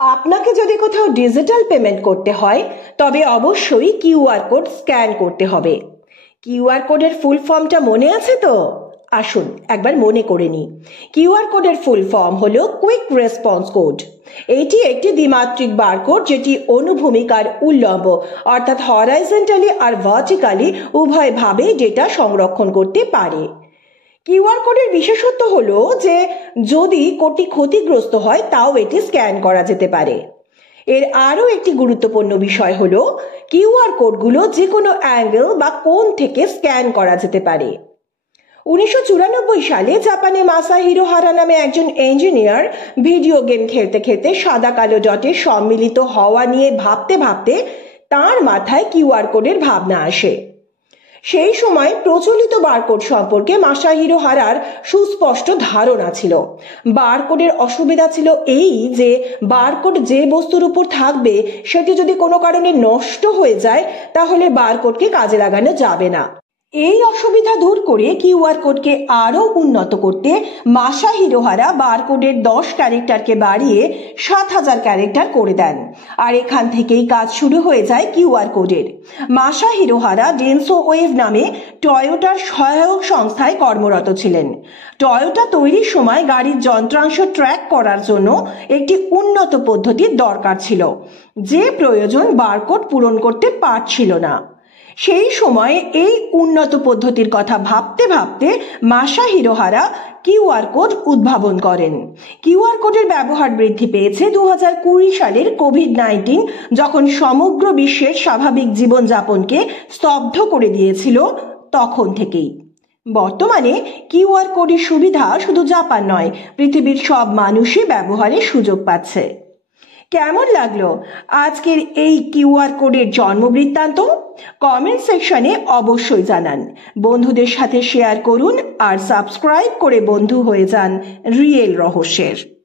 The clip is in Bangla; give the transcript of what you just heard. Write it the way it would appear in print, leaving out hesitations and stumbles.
আপনাকে যদি কোথাও ডিজিটাল পেমেন্ট করতে হয় তবে অবশ্যই কিউআর কোড স্ক্যান করতে হবে। কিউআর কোডের ফুল ফর্মটা মনে আছে তো? আসুন একবার মনে করে নিই। কিউআর কোডের ফুল ফর্ম হলো কুইক রেসপন্স কোড। এটি একটি দ্বিমাত্রিক বারকোড যেটি অনুভূমিক আর উল্লম্ব অর্থাৎ হরাইজন্টালি আর ভার্টিক্যালি উভয়ভাবে ডেটা সংরক্ষণ করতে পারে। কিউআর কোডের বিশেষত্ব হলো যে যদি কোডটি ক্ষতিগ্রস্ত হয় তাও এটি স্ক্যান করা যেতে পারে। এর আরও একটি গুরুত্বপূর্ণ বিষয় হলো কিউআর কোডগুলো যে কোনো অ্যাঙ্গেল বা কোণ থেকে স্ক্যান করা যেতে পারে। 1994 সালে জাপানে মাসাহিরো হারা নামে একজন ইঞ্জিনিয়ার ভিডিও গেম খেলতে খেলতে সাদা কালো ডটের সম্মিলিত হওয়া নিয়ে ভাবতে ভাবতে তার মাথায় কিউআর কোডের ভাবনা আসে। সেই সময় প্রচলিত বারকোড সম্পর্কে মাসাহিরো হারার সুস্পষ্ট ধারণা ছিল। বারকোডের অসুবিধা ছিল এই যে বারকোড যে বস্তুর উপর থাকবে সেটি যদি কোনো কারণে নষ্ট হয়ে যায় তাহলে বারকোডকে কাজে লাগানো যাবে না। এই অসুবিধা দূর করে কিউআর কোডকে আরো উন্নত করতে মাসাহিরো হারা বারকোডের 10 ক্যারেক্টারকে বাড়িয়ে 7000 ক্যারেক্টার করে দেন, আর এখান থেকেই কাজ শুরু হয়ে যায় কিউআর কোডের। মাসাহিরো হারা ডেনসো ওয়েভ নামে টয়োটার সহায়ক সংস্থায় কর্মরত ছিলেন। টয়োটা তৈরির সময় গাড়ির যন্ত্রাংশ ট্র্যাক করার জন্য একটি উন্নত পদ্ধতির দরকার ছিল, যে প্রয়োজন বারকোড পূরণ করতে পারছিল না। সেই সময়ে এই উন্নত পদ্ধতির কথা ভাবতে ভাবতে মাসাহিরো হারা কিউআর কোড উদ্ভাবন করেন। কিউআর কোডের ব্যবহার বৃদ্ধি পেয়েছে 2020 সালের কোভিড-19 যখন সমগ্র বিশ্বের স্বাভাবিক জীবনযাপনকে স্তব্ধ করে দিয়েছিল তখন থেকেই। বর্তমানে কিউআর কোডের সুবিধা শুধু জাপান নয়, পৃথিবীর সব মানুষই ব্যবহারের সুযোগ পাচ্ছে। কেমন লাগলো আজকের এই কিউআর কোডের জন্ম বৃত্তান্ত? কমেন্ট সেকশনে অবশ্যই জানান। বন্ধুদের সাথে শেয়ার করুন আর সাবস্ক্রাইব করে বন্ধু হয়ে যান রিয়েল রহস্যের।